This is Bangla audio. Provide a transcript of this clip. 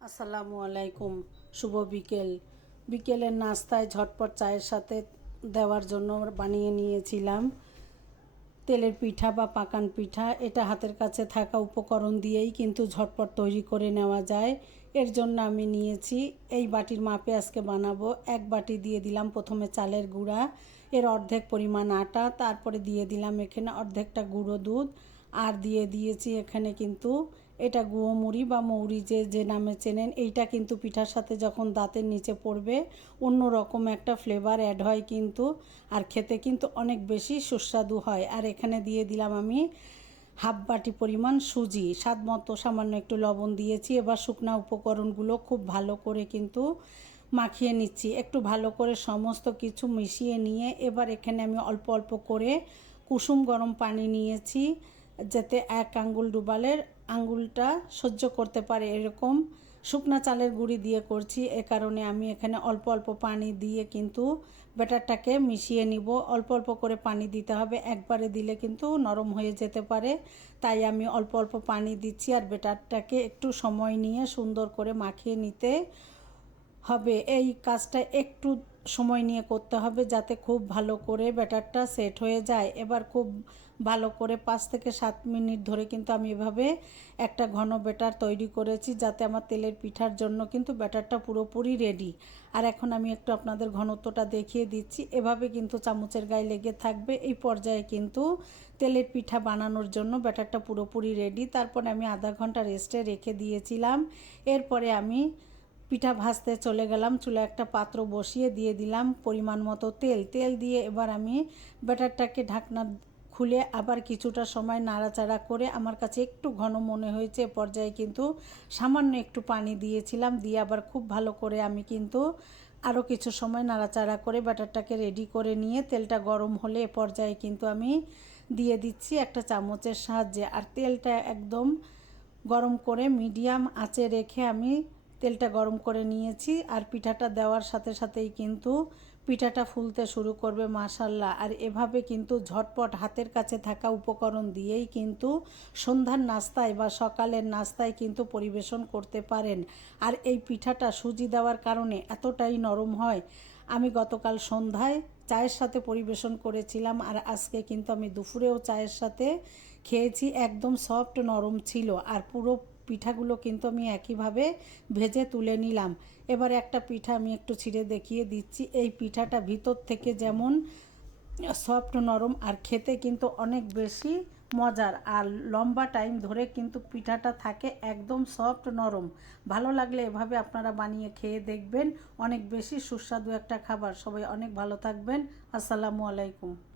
আসসালামু আলাইকুম, শুভ বিকেল। বিকেলের নাস্তায় ঝটপট চায়ের সাথে দেওয়ার জন্য বানিয়ে নিয়েছিলাম। তেলের পিঠা বা পাকান পিঠা, এটা হাতের কাছে থাকা উপকরণ দিয়েই কিন্তু ঝটপট তৈরি করে নেওয়া যায়। এর জন্য আমি নিয়েছি, এই বাটির মাপে আজকে বানাবো। এক বাটি দিয়ে দিলাম প্রথমে চালের গুঁড়া, এর অর্ধেক পরিমাণ আটা, তারপরে দিয়ে দিলাম এখানে অর্ধেকটা গুঁড়ো দুধ, আর দিয়ে দিয়েছি এখানে কিন্তু এটা গুঁড়ো মুড়ি বা মৌরি যে যে নামে চেনেন, এইটা কিন্তু পিঠার সাথে যখন দাঁতের নিচে পড়বে, অন্য রকম একটা ফ্লেভার অ্যাড হয় কিন্তু, আর খেতে কিন্তু অনেক বেশি সুস্বাদু হয়। আর এখানে দিয়ে দিলাম আমি হাফ বাটি পরিমাণ সুজি। স্বাদ মতো সামান্য একটু লবণ দিয়েছি। এবার শুকনা উপকরণগুলো খুব ভালো করে কিন্তু মাখিয়ে নিচ্ছি। একটু ভালো করে সমস্ত কিছু মিশিয়ে নিয়ে, এবার এখানে আমি অল্প অল্প করে কুসুম গরম পানি নিয়েছি। যাতে এক আঙ্গুল ডুবালের আঙ্গুলটা সহ্য করতে পারে, এরকম শুকনা চালের গুঁড়ি দিয়ে করছি। এ কারণে আমি এখানে অল্প অল্প পানি দিয়ে কিন্তু ব্যাটারটাকে মিশিয়ে নিব। অল্প অল্প করে পানি দিতে হবে। একবারে দিলে কিন্তু নরম হয়ে যেতে পারে। তাই আমি অল্প অল্প পানি দিচ্ছি আর ব্যাটারটাকে একটু সময় নিয়ে সুন্দর করে মাখিয়ে নিতে হবে। এই কাজটা একটু সময় নিয়ে করতে হবে যাতে খুব ভালো করে ব্যাটারটা সেট হয়ে যায়। এবার খুব ভালো করে পাঁচ থেকে সাত মিনিট ধরে কিন্তু আমি এভাবে একটা ঘন ব্যাটার তৈরি করেছি যাতে আমার তেলের পিঠার জন্য কিন্তু ব্যাটারটা পুরোপুরি রেডি আর এখন আমি একটু আপনাদের ঘনত্বটা দেখিয়ে দিচ্ছি। এভাবে কিন্তু চামচের গায়ে লেগে থাকবে। এই পর্যায়ে কিন্তু তেলের পিঠা বানানোর জন্য ব্যাটারটা পুরোপুরি রেডি তারপরে আমি আধা ঘণ্টা রেস্টে রেখে দিয়েছিলাম। এরপরে আমি পিঠা ভাজতে চলে গেলাম চুলে একটা পাত্র বসিয়ে দিয়ে দিলাম পরিমাণ মতো তেল। তেল দিয়ে এবার আমি ব্যাটারটাকে ঢাকনা খুলে আবার কিছুটা সময় নাড়াচাড়া করে আমার কাছে একটু ঘন মনে হয়েছে পর্যায়ে কিন্তু সামান্য একটু পানি দিয়েছিলাম, দিয়ে আবার খুব ভালো করে আমি কিন্তু আরও কিছু সময় নাড়াচাড়া করে ব্যাটারটাকে রেডি করে নিয়ে তেলটা গরম হলে এ পর্যায়ে কিন্তু আমি দিয়ে দিচ্ছি একটা চামচের সাহায্যে। আর তেলটা একদম গরম করে মিডিয়াম আঁচে রেখে আমি তেলটা গরম করে নিয়েছি আর পিঠাটা দেওয়ার সাথে সাথেই কিন্তু পিঠাটা ফুলতে শুরু করবে মাশাল্লাহ আর এভাবে কিন্তু ঝটপট হাতের কাছে থাকা উপকরণ দিয়েই কিন্তু সন্ধ্যার নাস্তায় বা সকালের নাস্তায় কিন্তু পরিবেশন করতে পারেন। আর এই পিঠাটা সুজি দেওয়ার কারণে এতটাই নরম হয়। আমি গতকাল সন্ধ্যায় চায়ের সাথে পরিবেশন করেছিলাম আর আজকে কিন্তু আমি দুপুরেও চায়ের সাথে খেয়েছি, একদম সফট নরম ছিল আর পুরো পিঠাগুলো কিন্তু আমি একইভাবে ভেজে তুলে নিলাম। এবার একটা পিঠা আমি একটু ছিঁড়ে দেখিয়ে দিচ্ছি। এই পিঠাটা ভিতর থেকে যেমন সফট, নরম আর খেতে কিন্তু অনেক বেশি মজার। আর লম্বা টাইম ধরে কিন্তু পিঠাটা থাকে একদম সফট, নরম। ভালো লাগলে এভাবে আপনারা বানিয়ে খেয়ে দেখবেন। অনেক বেশি সুস্বাদু একটা খাবার। সবাই অনেক ভালো থাকবেন। আসসালামু আলাইকুম।